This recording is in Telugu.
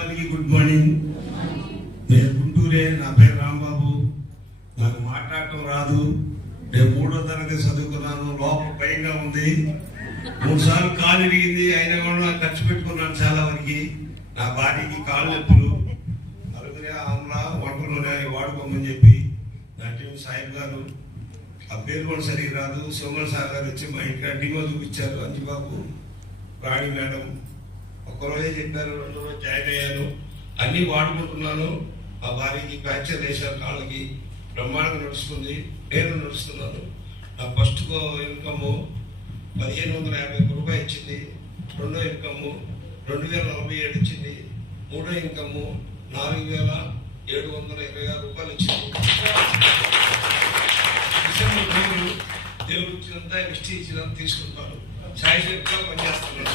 అందరికీ గుడ్ మార్నింగ్. నేను గుంటూరే. నా పేరు రాంబాబు. నాకు మాట్లాడటం రాదు. నేను 3వ తరగతి చదువుకున్నాను. లోపల భయంగా ఉంది. 3 సార్లు కాలు ఇరిగింది. అయినా కూడా ఖర్చు పెట్టుకున్నాను చాలా వరకు. నా భార్యకి కాళ్ళు నొప్పులు. అరుగురే ఆమ్లా వంటలోనే వాడుకోమని చెప్పి నా టీం సాహిబ్ గారు, ఆ పేరు కూడా సరిగ్గా రాదు, సోమల్ సార్ గారు వచ్చి మా ఇంటికి డిమో చూపించారు. అంజిబాబు, రాణి మేడం ఒక్కరోజే చెప్పారు. 2 రోజు జాయిన్ అయ్యాను. అన్నీ వాడుకుంటున్నాను. ఆ భార్యకి ఫ్రాక్చర్ వేశారు, కాళ్ళకి బ్రహ్మాండంగా నడుస్తుంది. నేను నడుస్తున్నాను. నా ఫస్ట్ ఇన్కమ్ 1551 రూపాయలు ఇచ్చింది. 2వ ఇన్కమ్ 2047 ఇచ్చింది. 3వ ఇన్కమ్ 4726 రూపాయలు ఇచ్చింది. డిసెంబర్ 3 దేవుడు ఇచ్చినంత ఇచ్చి ఇచ్చినంత తీసుకుంటాను. ఛాయ్ షెఫ్గా పనిచేస్తున్నాను.